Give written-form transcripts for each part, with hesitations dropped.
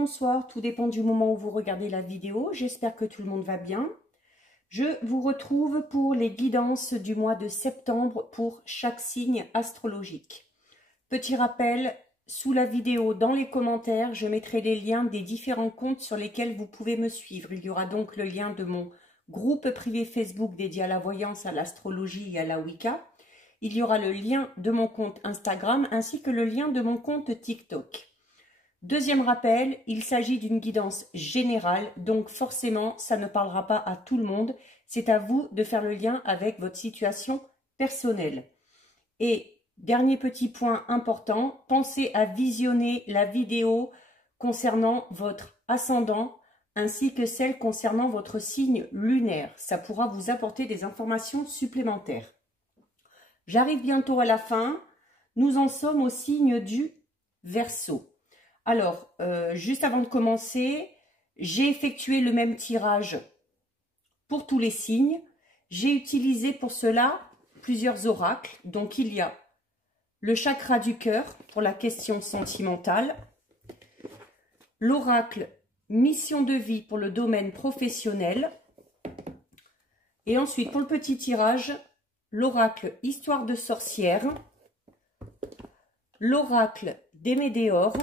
bonsoir, tout dépend du moment où vous regardez la vidéo. J'espère que tout le monde va bien. Je vous retrouve pour les guidances du mois de septembre pour chaque signe astrologique. Petit rappel, sous la vidéo, dans les commentaires, je mettrai les liens des différents comptes sur lesquels vous pouvez me suivre. Il y aura donc le lien de mon groupe privé Facebook dédié à la voyance, à l'astrologie et à la Wicca. Il y aura le lien de mon compte Instagram ainsi que le lien de mon compte TikTok. Deuxième rappel, il s'agit d'une guidance générale, donc forcément, ça ne parlera pas à tout le monde. C'est à vous de faire le lien avec votre situation personnelle. Et dernier petit point important, pensez à visionner la vidéo concernant votre ascendant ainsi que celle concernant votre signe lunaire. Ça pourra vous apporter des informations supplémentaires. J'arrive bientôt à la fin. Nous en sommes au signe du Verseau. Alors, juste avant de commencer, j'ai effectué le même tirage pour tous les signes. J'ai utilisé pour cela plusieurs oracles. Donc, il y a le chakra du cœur pour la question sentimentale, l'oracle mission de vie pour le domaine professionnel, et ensuite, pour le petit tirage, l'oracle histoire de sorcière, l'oracle des Médéores,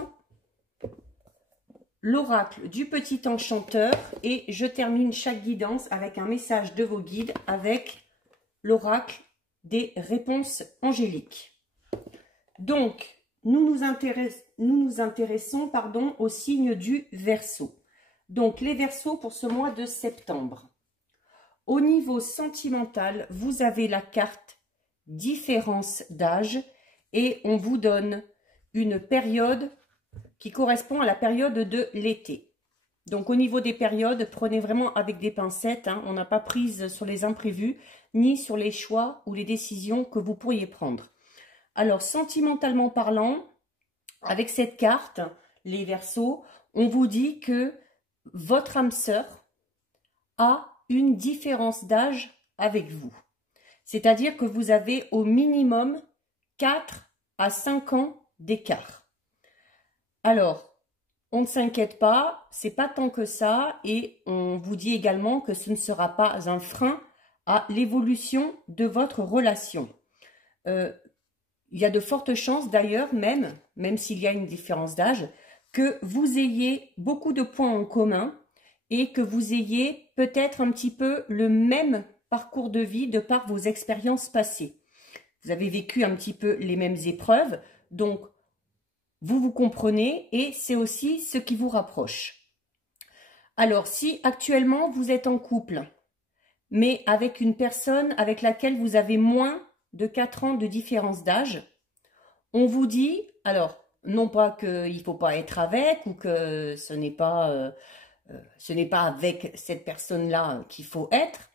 l'oracle du petit enchanteur, et je termine chaque guidance avec un message de vos guides avec l'oracle des réponses angéliques. Donc, nous nous intéressons au signe du Verseau. Donc, les Verseaux pour ce mois de septembre. Au niveau sentimental, vous avez la carte différence d'âge et on vous donne une période qui correspond à la période de l'été. Donc, au niveau des périodes, prenez vraiment avec des pincettes. On n'a pas prise sur les imprévus, ni sur les choix ou les décisions que vous pourriez prendre. Alors, sentimentalement parlant, avec cette carte, les Verseaux, on vous dit que votre âme sœur a une différence d'âge avec vous. C'est-à-dire que vous avez au minimum 4 à 5 ans d'écart. Alors, on ne s'inquiète pas, c'est pas tant que ça, et on vous dit également que ce ne sera pas un frein à l'évolution de votre relation. Il y a de fortes chances d'ailleurs, même s'il y a une différence d'âge, que vous ayez beaucoup de points en commun et que vous ayez peut-être un petit peu le même parcours de vie de par vos expériences passées. Vous avez vécu un petit peu les mêmes épreuves, donc vous vous comprenez et c'est aussi ce qui vous rapproche. Alors, si actuellement vous êtes en couple, mais avec une personne avec laquelle vous avez moins de 4 ans de différence d'âge, on vous dit, alors, non pas qu'il ne faut pas être avec ou que ce n'est pas avec cette personne-là qu'il faut être,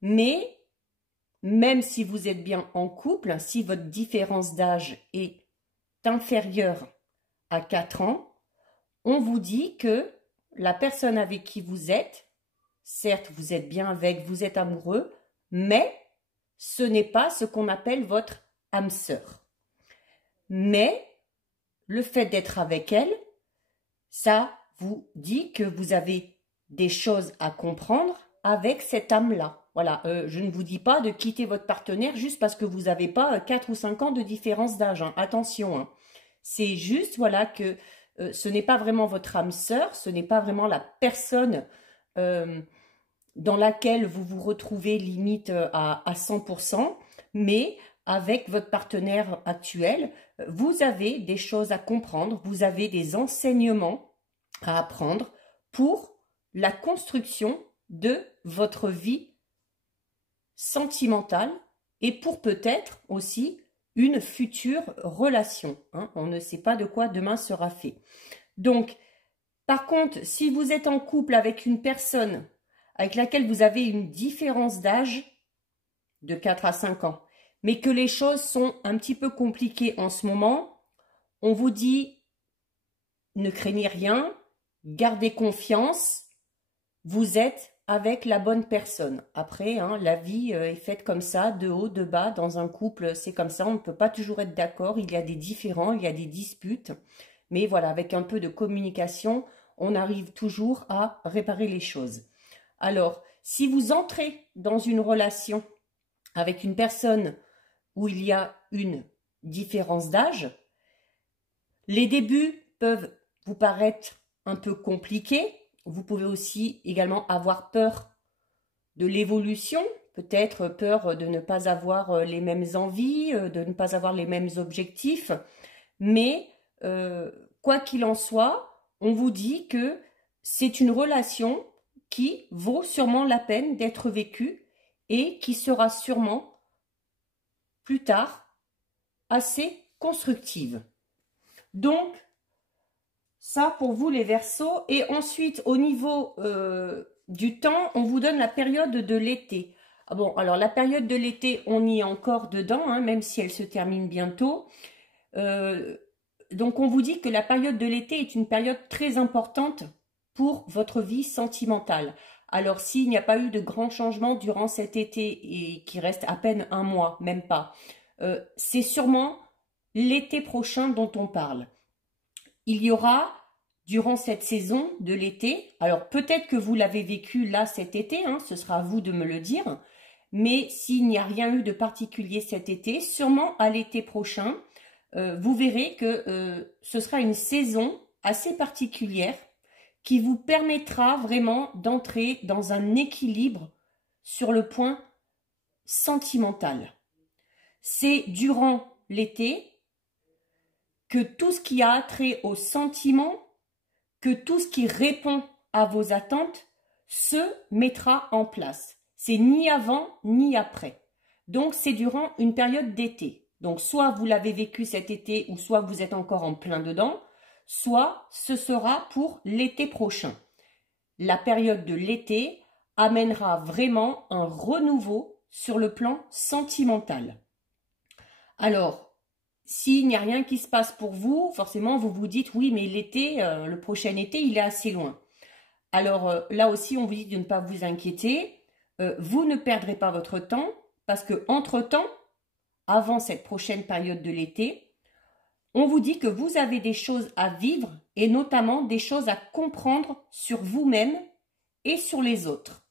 mais même si vous êtes bien en couple, si votre différence d'âge est inférieure à 4 ans, on vous dit que la personne avec qui vous êtes, certes vous êtes bien avec, vous êtes amoureux, mais ce n'est pas ce qu'on appelle votre âme sœur. Mais le fait d'être avec elle, ça vous dit que vous avez des choses à comprendre avec cette âme-là. Voilà, je ne vous dis pas de quitter votre partenaire juste parce que vous n'avez pas 4 ou 5 ans de différence d'âge. Attention, c'est juste voilà, que ce n'est pas vraiment votre âme sœur, ce n'est pas vraiment la personne dans laquelle vous vous retrouvez limite à 100%, mais avec votre partenaire actuel, vous avez des choses à comprendre, vous avez des enseignements à apprendre pour la construction de votre vie sentimentale et pour peut-être aussi une future relation. On ne sait pas de quoi demain sera fait. Donc, par contre, si vous êtes en couple avec une personne avec laquelle vous avez une différence d'âge de 4 à 5 ans, mais que les choses sont un petit peu compliquées en ce moment, on vous dit ne craignez rien, gardez confiance, vous êtes avec la bonne personne. Après, la vie est faite comme ça, de haut, de bas, dans un couple, c'est comme ça, on ne peut pas toujours être d'accord, il y a des différends, il y a des disputes, mais voilà, avec un peu de communication, on arrive toujours à réparer les choses. Alors, si vous entrez dans une relation avec une personne où il y a une différence d'âge, les débuts peuvent vous paraître un peu compliqués. Vous pouvez aussi également avoir peur de l'évolution, peut-être peur de ne pas avoir les mêmes envies, de ne pas avoir les mêmes objectifs. Mais quoi qu'il en soit, on vous dit que c'est une relation qui vaut sûrement la peine d'être vécue et qui sera sûrement plus tard assez constructive. Donc, ça pour vous les Verseaux. Et ensuite, au niveau du temps, on vous donne la période de l'été. Ah bon, alors la période de l'été, on y est encore dedans, hein, même si elle se termine bientôt. Donc on vous dit que la période de l'été est une période très importante pour votre vie sentimentale. Alors s'il n'y a pas eu de grands changements durant cet été et qui reste à peine un mois, même pas, c'est sûrement l'été prochain dont on parle. Il y aura, durant cette saison de l'été, alors peut-être que vous l'avez vécu là cet été, hein, ce sera à vous de me le dire, mais s'il n'y a rien eu de particulier cet été, sûrement à l'été prochain, vous verrez que ce sera une saison assez particulière qui vous permettra vraiment d'entrer dans un équilibre sur le point sentimental. C'est durant l'été que tout ce qui a trait au sentiment, que tout ce qui répond à vos attentes se mettra en place. C'est ni avant ni après. Donc c'est durant une période d'été. Donc soit vous l'avez vécu cet été ou soit vous êtes encore en plein dedans, soit ce sera pour l'été prochain. La période de l'été amènera vraiment un renouveau sur le plan sentimental. Alors, s'il n'y a rien qui se passe pour vous, forcément vous vous dites oui mais l'été, le prochain été il est assez loin. Alors là aussi on vous dit de ne pas vous inquiéter, vous ne perdrez pas votre temps parce que entre-temps, avant cette prochaine période de l'été, on vous dit que vous avez des choses à vivre et notamment des choses à comprendre sur vous-même et sur les autres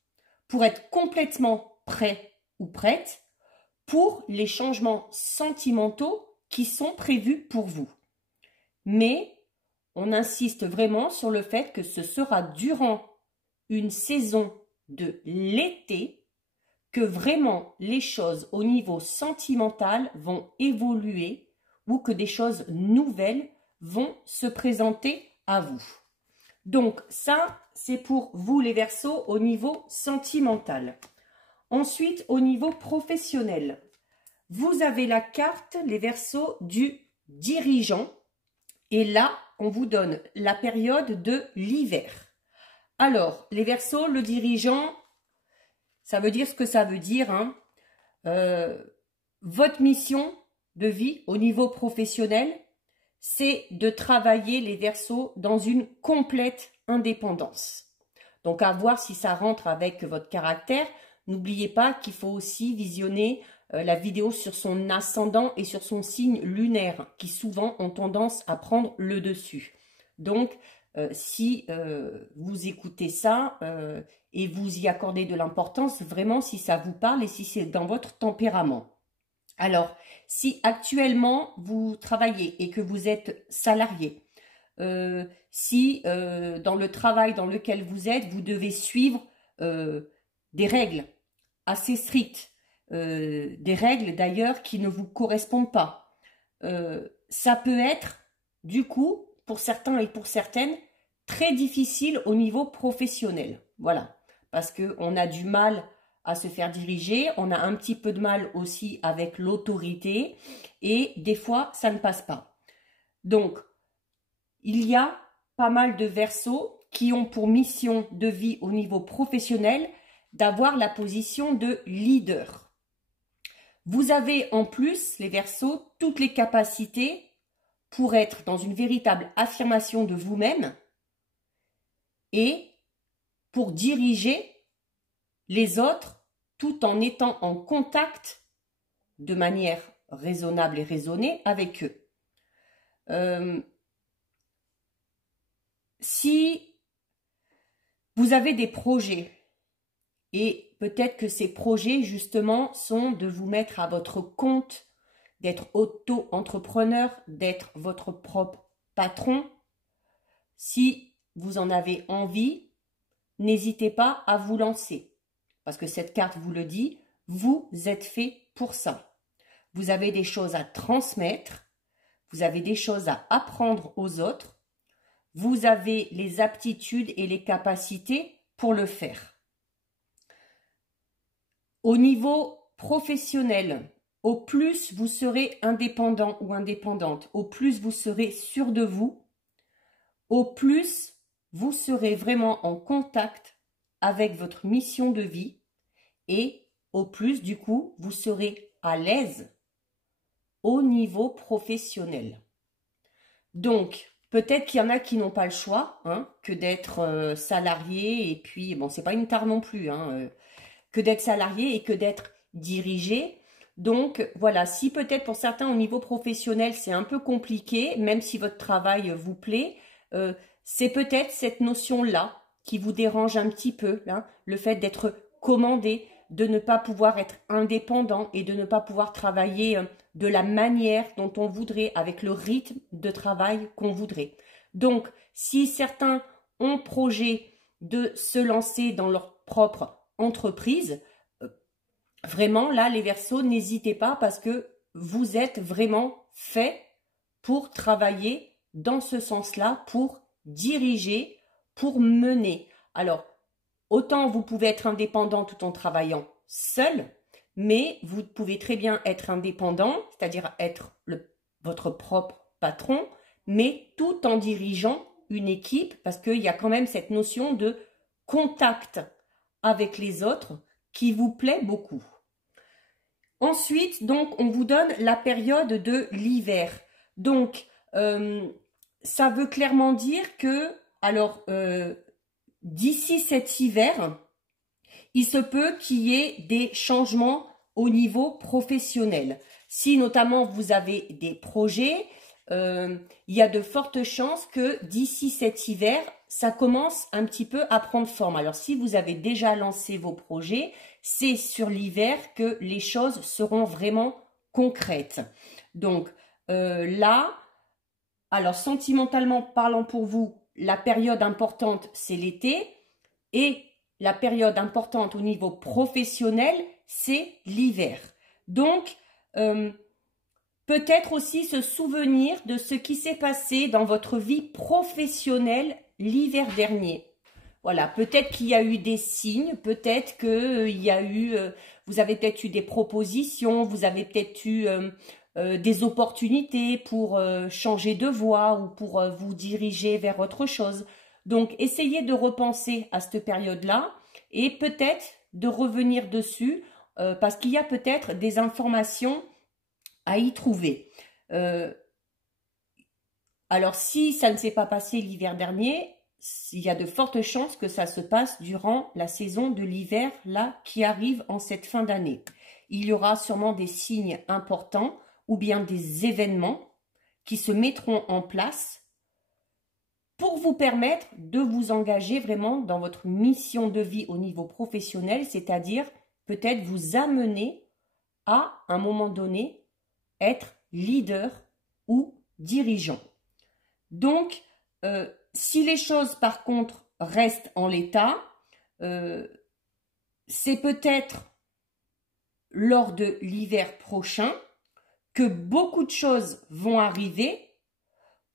pour être complètement prêt ou prête pour les changements sentimentaux qui sont prévus pour vous. Mais on insiste vraiment sur le fait que ce sera durant une saison de l'été que vraiment les choses au niveau sentimental vont évoluer ou que des choses nouvelles vont se présenter à vous. Donc ça, c'est pour vous les Verseaux au niveau sentimental. Ensuite, au niveau professionnel, vous avez la carte, les Verseaux, du dirigeant. Et là, on vous donne la période de l'hiver. Alors, les Verseaux, le dirigeant, ça veut dire ce que ça veut dire. Hein. Votre mission de vie au niveau professionnel, c'est de travailler les Verseaux dans une complète indépendance. Donc, à voir si ça rentre avec votre caractère. N'oubliez pas qu'il faut aussi visionner la vidéo sur son ascendant et sur son signe lunaire, qui souvent ont tendance à prendre le dessus. Donc, si vous écoutez ça et vous y accordez de l'importance, vraiment si ça vous parle et si c'est dans votre tempérament. Alors, si actuellement vous travaillez et que vous êtes salarié, si dans le travail dans lequel vous êtes, vous devez suivre des règles assez strictes, des règles d'ailleurs qui ne vous correspondent pas. Ça peut être, du coup, pour certains et pour certaines, très difficile au niveau professionnel. Voilà, parce qu'on a du mal à se faire diriger, on a un petit peu de mal aussi avec l'autorité et des fois, ça ne passe pas. Donc, il y a pas mal de Verseaux qui ont pour mission de vie au niveau professionnel d'avoir la position de leader. Vous avez en plus, les Verseaux, toutes les capacités pour être dans une véritable affirmation de vous-même et pour diriger les autres tout en étant en contact de manière raisonnable et raisonnée avec eux. Si Vous avez des projets et peut-être que ces projets justement sont de vous mettre à votre compte, d'être auto-entrepreneur, d'être votre propre patron. Si vous en avez envie, n'hésitez pas à vous lancer parce que cette carte vous le dit, vous êtes fait pour ça. Vous avez des choses à transmettre, vous avez des choses à apprendre aux autres, vous avez les aptitudes et les capacités pour le faire. Au niveau professionnel, au plus vous serez indépendant ou indépendante, au plus vous serez sûr de vous, au plus vous serez vraiment en contact avec votre mission de vie et au plus du coup vous serez à l'aise au niveau professionnel. Donc, peut-être qu'il y en a qui n'ont pas le choix que d'être salarié et puis, bon, c'est pas une tare non plus, que d'être salarié et que d'être dirigé. Donc, voilà, si peut-être pour certains au niveau professionnel, c'est un peu compliqué, même si votre travail vous plaît, c'est peut-être cette notion-là qui vous dérange un petit peu, le fait d'être commandé, de ne pas pouvoir être indépendant et de ne pas pouvoir travailler de la manière dont on voudrait, avec le rythme de travail qu'on voudrait. Donc, si certains ont projet de se lancer dans leur propre entreprise, vraiment, là, les Verseaux, n'hésitez pas parce que vous êtes vraiment fait pour travailler dans ce sens-là, pour diriger, pour mener. Alors, autant vous pouvez être indépendant tout en travaillant seul, mais vous pouvez très bien être indépendant, c'est-à-dire être votre propre patron, mais tout en dirigeant une équipe, parce qu'il y a quand même cette notion de contact avec les autres qui vous plaît beaucoup. Ensuite, donc, on vous donne la période de l'hiver. Donc, ça veut clairement dire que, alors, d'ici cet hiver, il se peut qu'il y ait des changements au niveau professionnel. Si notamment vous avez des projets, il y a de fortes chances que d'ici cet hiver, ça commence un petit peu à prendre forme. Alors si vous avez déjà lancé vos projets, c'est sur l'hiver que les choses seront vraiment concrètes. Donc là, alors sentimentalement parlant pour vous, la période importante, c'est l'été et la période importante au niveau professionnel, c'est l'hiver. Donc, peut-être aussi se souvenir de ce qui s'est passé dans votre vie professionnelle l'hiver dernier. Voilà, peut-être qu'il y a eu des signes, peut-être que vous avez peut-être eu des propositions, vous avez peut-être eu des opportunités pour changer de voie ou pour vous diriger vers autre chose. Donc, essayez de repenser à cette période-là et peut-être de revenir dessus parce qu'il y a peut-être des informations à y trouver. Alors, si ça ne s'est pas passé l'hiver dernier, il y a de fortes chances que ça se passe durant la saison de l'hiver là qui arrive en cette fin d'année. Il y aura sûrement des signes importants ou bien des événements qui se mettront en place pour vous permettre de vous engager vraiment dans votre mission de vie au niveau professionnel, c'est-à-dire peut-être vous amener à un moment donné être leader ou dirigeant. Donc, si les choses par contre restent en l'état, c'est peut-être lors de l'hiver prochain que beaucoup de choses vont arriver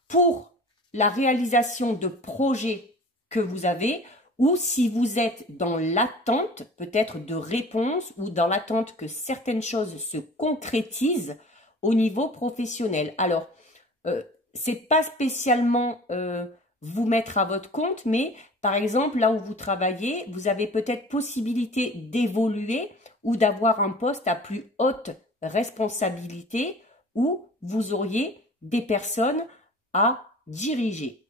pour la réalisation de projets que vous avez ou si vous êtes dans l'attente peut-être de réponses ou dans l'attente que certaines choses se concrétisent au niveau professionnel. Alors, c'est pas spécialement vous mettre à votre compte, mais par exemple, là où vous travaillez, vous avez peut-être possibilité d'évoluer ou d'avoir un poste à plus haute responsabilité où vous auriez des personnes à diriger.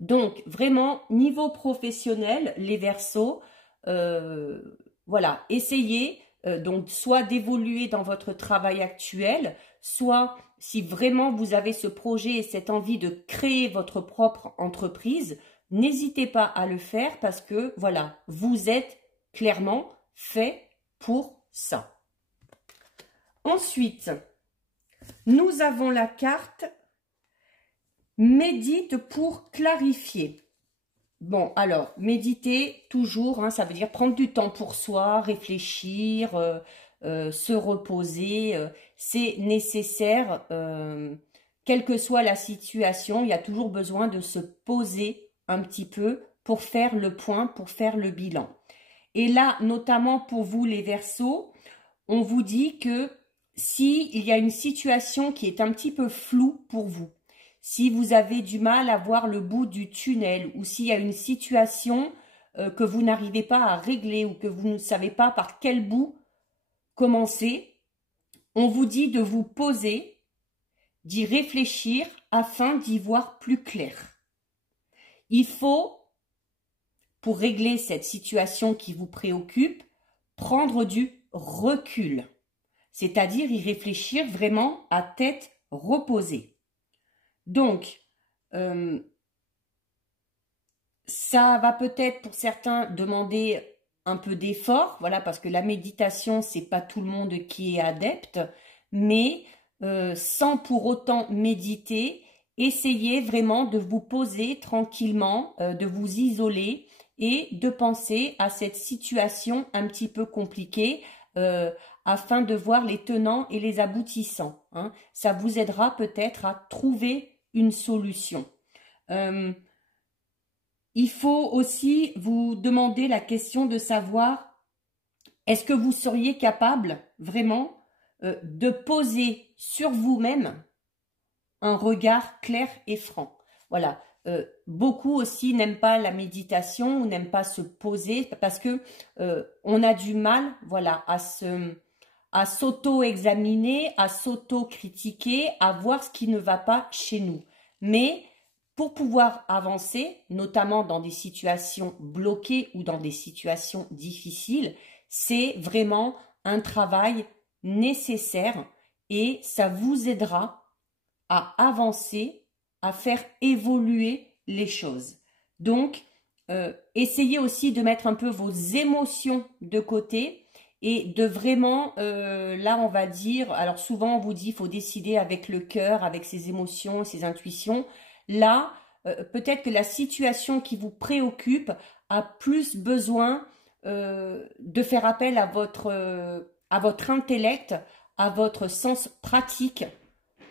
Donc, vraiment, niveau professionnel, les Verseaux, voilà, essayez donc soit d'évoluer dans votre travail actuel, soit si vraiment vous avez ce projet et cette envie de créer votre propre entreprise, n'hésitez pas à le faire parce que, voilà, vous êtes clairement fait pour ça. Ensuite, nous avons la carte « Médite pour clarifier ». Bon, alors, méditer, toujours, hein, ça veut dire prendre du temps pour soi, réfléchir, se reposer. C'est nécessaire, quelle que soit la situation, il y a toujours besoin de se poser un petit peu pour faire le point, pour faire le bilan. Et là, notamment pour vous les Verseaux, on vous dit que s'il y a une situation qui est un petit peu floue pour vous, si vous avez du mal à voir le bout du tunnel ou s'il y a une situation que vous n'arrivez pas à régler ou que vous ne savez pas par quel bout commencer, on vous dit de vous poser, d'y réfléchir afin d'y voir plus clair. Il faut, pour régler cette situation qui vous préoccupe, prendre du recul, c'est-à-dire y réfléchir vraiment à tête reposée. Donc, ça va peut-être pour certains demander un peu d'effort, voilà, parce que la méditation, c'est pas tout le monde qui est adepte, mais sans pour autant méditer, essayez vraiment de vous poser tranquillement, de vous isoler et de penser à cette situation un petit peu compliquée, afin de voir les tenants et les aboutissants, hein. Ça vous aidera peut-être à trouver une solution. Il faut aussi vous demander la question de savoir, est-ce que vous seriez capable vraiment de poser sur vous-même un regard clair et franc. Voilà. Beaucoup aussi n'aiment pas la méditation ou n'aiment pas se poser parce que on a du mal, voilà, à s'auto-examiner, à s'auto-critiquer, à voir ce qui ne va pas chez nous. Mais pour pouvoir avancer, notamment dans des situations bloquées ou dans des situations difficiles, c'est vraiment un travail nécessaire et ça vous aidera à avancer, à faire évoluer les choses. Donc, essayez aussi de mettre un peu vos émotions de côté et de vraiment, là on va dire, alors souvent on vous dit il faut décider avec le cœur, avec ses émotions, ses intuitions. Là, peut-être que la situation qui vous préoccupe a plus besoin de faire appel à votre intellect, à votre sens pratique,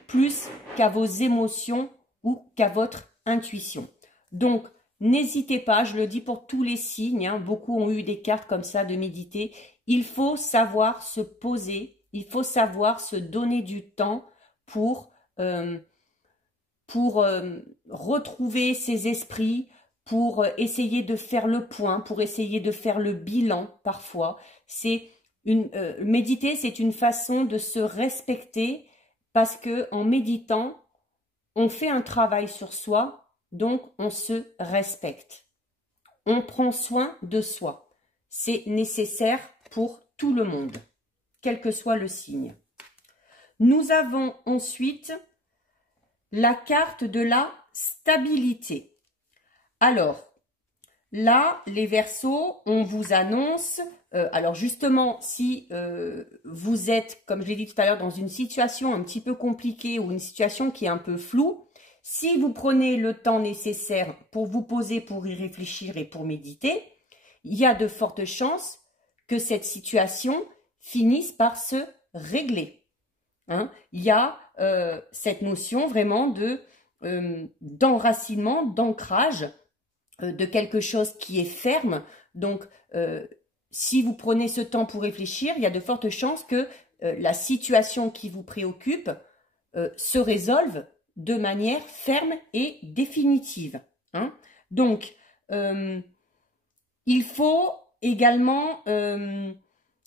plus qu'à vos émotions ou qu'à votre intuition. Donc, n'hésitez pas, je le dis pour tous les signes, hein, beaucoup ont eu des cartes comme ça de méditer. Il faut savoir se poser, il faut savoir se donner du temps pour retrouver ses esprits, pour essayer de faire le point, pour essayer de faire le bilan parfois. Méditer, c'est une façon de se respecter parce que en méditant, on fait un travail sur soi, donc on se respecte. On prend soin de soi. C'est nécessaire pour tout le monde, quel que soit le signe. Nous avons ensuite la carte de la stabilité. Alors, là, les Verseaux, on vous annonce, alors justement, si vous êtes, comme je l'ai dit tout à l'heure, dans une situation un petit peu compliquée ou une situation qui est un peu floue, si vous prenez le temps nécessaire pour vous poser, pour y réfléchir et pour méditer, il y a de fortes chances que cette situation finisse par se régler. Hein, il y a cette notion vraiment d'enracinement, d'ancrage de quelque chose qui est ferme. Donc, si vous prenez ce temps pour réfléchir, il y a de fortes chances que la situation qui vous préoccupe se résolve de manière ferme et définitive. Hein. Donc, il faut également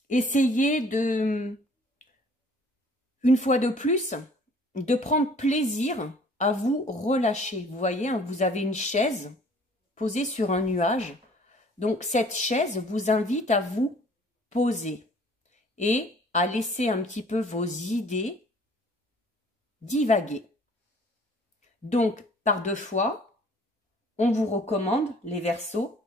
essayer une fois de plus, de prendre plaisir à vous relâcher. Vous voyez, hein, vous avez une chaise posée sur un nuage. Donc, cette chaise vous invite à vous poser et à laisser un petit peu vos idées divaguer. Donc, par deux fois, on vous recommande, les Verseaux,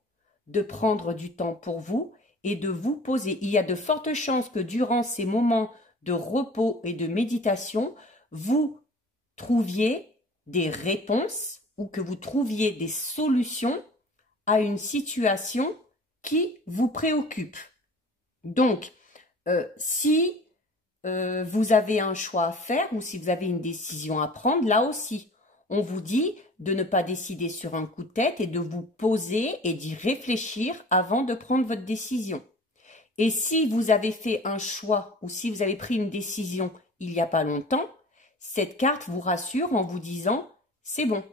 de prendre du temps pour vous et de vous poser. Il y a de fortes chances que durant ces moments de repos et de méditation, vous trouviez des réponses ou que vous trouviez des solutions à une situation qui vous préoccupe. Donc, si vous avez un choix à faire ou si vous avez une décision à prendre, là aussi, on vous dit de ne pas décider sur un coup de tête et de vous poser et d'y réfléchir avant de prendre votre décision. Et si vous avez fait un choix ou si vous avez pris une décision il n'y a pas longtemps, cette carte vous rassure en vous disant « c'est bon,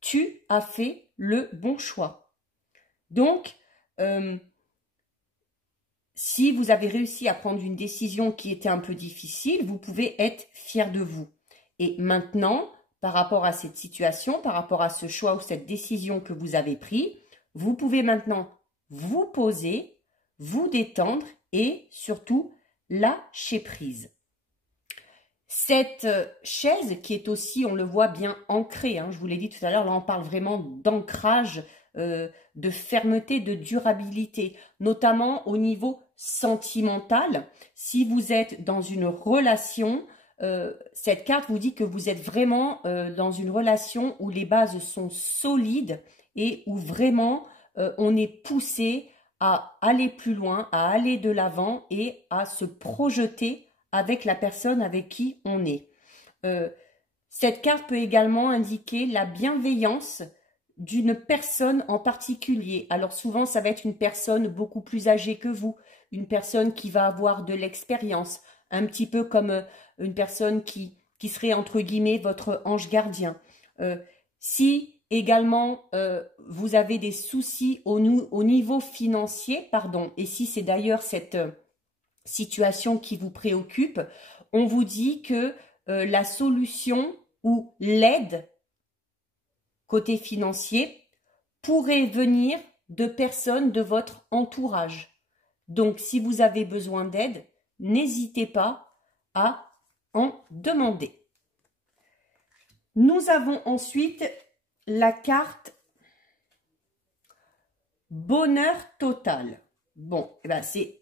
tu as fait le bon choix ». Donc, si vous avez réussi à prendre une décision qui était un peu difficile, vous pouvez être fier de vous. Et maintenant, par rapport à cette situation, par rapport à ce choix ou cette décision que vous avez pris, vous pouvez maintenant vous poser, vous détendre et surtout lâcher prise. Cette chaise qui est aussi, on le voit, bien ancrée, je vous l'ai dit tout à l'heure, là on parle vraiment d'ancrage, de fermeté, de durabilité, notamment au niveau sentimental. Si vous êtes dans une relation, cette carte vous dit que vous êtes vraiment dans une relation où les bases sont solides et où vraiment on est poussé à aller plus loin, à aller de l'avant et à se projeter avec la personne avec qui on est. Cette carte peut également indiquer la bienveillance d'une personne en particulier. Alors souvent, ça va être une personne beaucoup plus âgée que vous, une personne qui va avoir de l'expérience, un petit peu comme une personne qui serait entre guillemets votre ange gardien. Si également vous avez des soucis au niveau financier, et si c'est d'ailleurs cette situation qui vous préoccupe, on vous dit que la solution ou l'aide côté financier pourrait venir de personnes de votre entourage. Donc, si vous avez besoin d'aide, n'hésitez pas à en demander. Nous avons ensuite la carte Bonheur total. Bon, c'est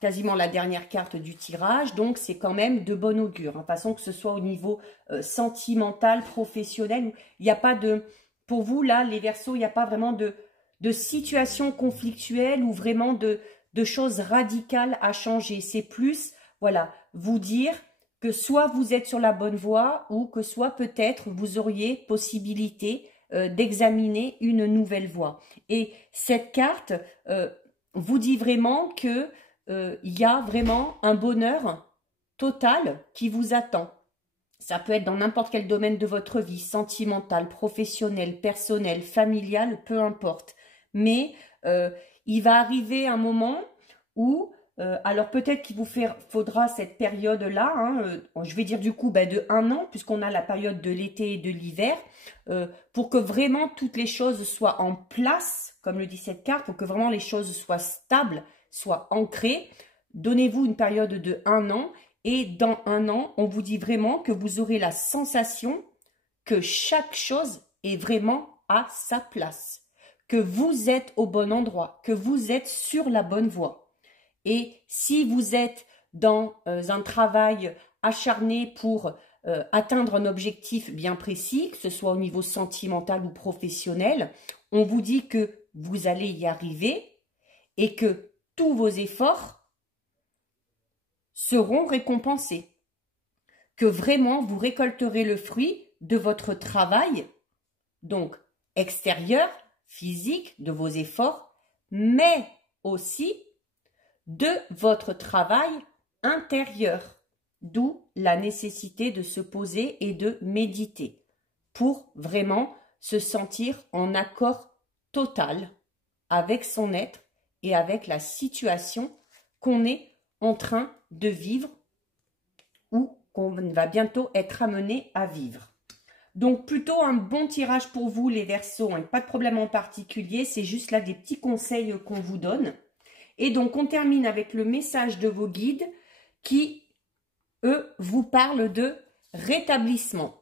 quasiment la dernière carte du tirage, donc c'est quand même de bon augure. De toute façon, que ce soit au niveau sentimental, professionnel, il n'y a pas de... Pour vous, là, les Verseaux, il n'y a pas vraiment de situation conflictuelle ou vraiment de choses radicales à changer. C'est plus, voilà, vous dire que soit vous êtes sur la bonne voie ou que soit peut-être vous auriez possibilité d'examiner une nouvelle voie. Et cette carte vous dit vraiment que y a vraiment un bonheur total qui vous attend. Ça peut être dans n'importe quel domaine de votre vie, sentimental, professionnel, personnel, familial, peu importe. Mais il va arriver un moment où, alors peut-être qu'il vous faudra cette période-là, je vais dire du coup de 1 an, puisqu'on a la période de l'été et de l'hiver, pour que vraiment toutes les choses soient en place, comme le dit cette carte, pour que vraiment les choses soient stables, soient ancrées. Donnez-vous une période de 1 an et dans 1 an, on vous dit vraiment que vous aurez la sensation que chaque chose est vraiment à sa place, que vous êtes au bon endroit, que vous êtes sur la bonne voie. Et si vous êtes dans un travail acharné pour atteindre un objectif bien précis, que ce soit au niveau sentimental ou professionnel, on vous dit que vous allez y arriver et que tous vos efforts seront récompensés. Que vraiment vous récolterez le fruit de votre travail, donc extérieur, physique, de vos efforts, mais aussi de votre travail intérieur. D'où la nécessité de se poser et de méditer pour vraiment se sentir en accord total avec son être et avec la situation qu'on est en train de vivre ou qu'on va bientôt être amené à vivre. Donc plutôt un bon tirage pour vous les Verseaux, pas de problème en particulier, c'est juste là des petits conseils qu'on vous donne. Et donc on termine avec le message de vos guides qui, eux, vous parlent de rétablissement.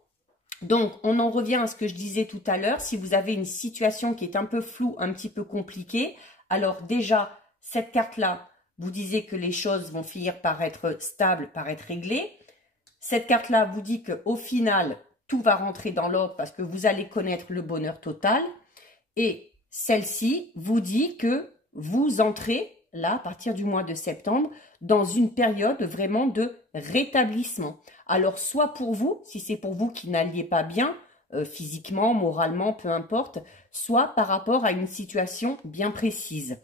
Donc, on en revient à ce que je disais tout à l'heure. Si vous avez une situation qui est un peu floue, un petit peu compliquée, alors déjà, cette carte-là, vous disiez que les choses vont finir par être stables, par être réglées. Cette carte-là vous dit qu'au final, tout va rentrer dans l'ordre parce que vous allez connaître le bonheur total. Et celle-ci vous dit que vous entrez, là, à partir du mois de septembre, dans une période vraiment de rétablissement. Alors, soit pour vous, si c'est pour vous qui n'alliez pas bien, physiquement, moralement, peu importe, soit par rapport à une situation bien précise.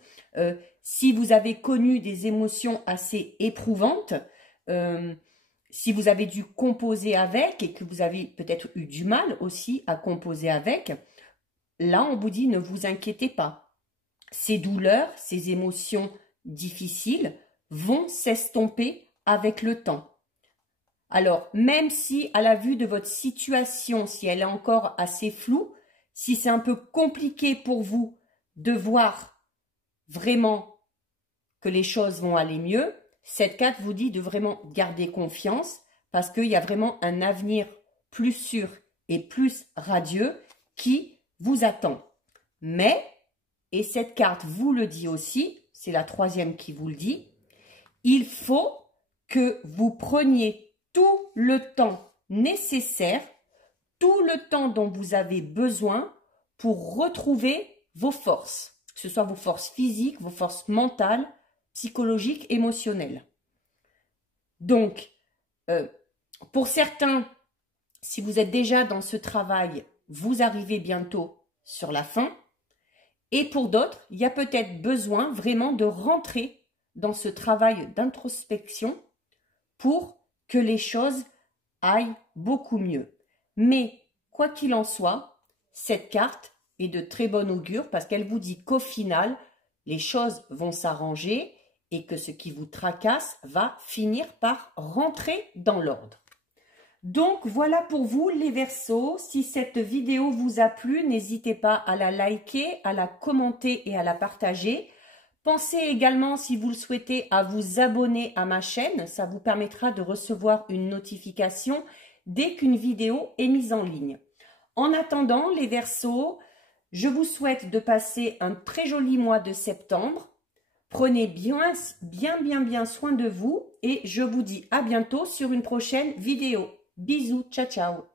Si vous avez connu des émotions assez éprouvantes, si vous avez dû composer avec et que vous avez peut-être eu du mal aussi à composer avec, là, on vous dit ne vous inquiétez pas. Ces douleurs, ces émotions difficiles vont s'estomper avec le temps. Alors, même si à la vue de votre situation, si elle est encore assez floue, si c'est un peu compliqué pour vous de voir vraiment que les choses vont aller mieux, cette carte vous dit de vraiment garder confiance parce qu'il y a vraiment un avenir plus sûr et plus radieux qui vous attend. Mais, et cette carte vous le dit aussi, c'est la troisième qui vous le dit, il faut que vous preniez tout le temps nécessaire, tout le temps dont vous avez besoin pour retrouver vos forces, que ce soit vos forces physiques, vos forces mentales, psychologiques, émotionnelles. Donc, pour certains, si vous êtes déjà dans ce travail, vous arrivez bientôt sur la fin. Et pour d'autres, il y a peut-être besoin vraiment de rentrer dans ce travail d'introspection pour que les choses aillent beaucoup mieux. Mais, quoi qu'il en soit, cette carte est de très bon augure parce qu'elle vous dit qu'au final, les choses vont s'arranger et que ce qui vous tracasse va finir par rentrer dans l'ordre. Donc, voilà pour vous les Verseaux. Si cette vidéo vous a plu, n'hésitez pas à la liker, à la commenter et à la partager. Pensez également, si vous le souhaitez, à vous abonner à ma chaîne. Ça vous permettra de recevoir une notification dès qu'une vidéo est mise en ligne. En attendant, les Verseaux, je vous souhaite de passer un très joli mois de septembre. Prenez bien soin de vous et je vous dis à bientôt sur une prochaine vidéo. Bisous, ciao, ciao.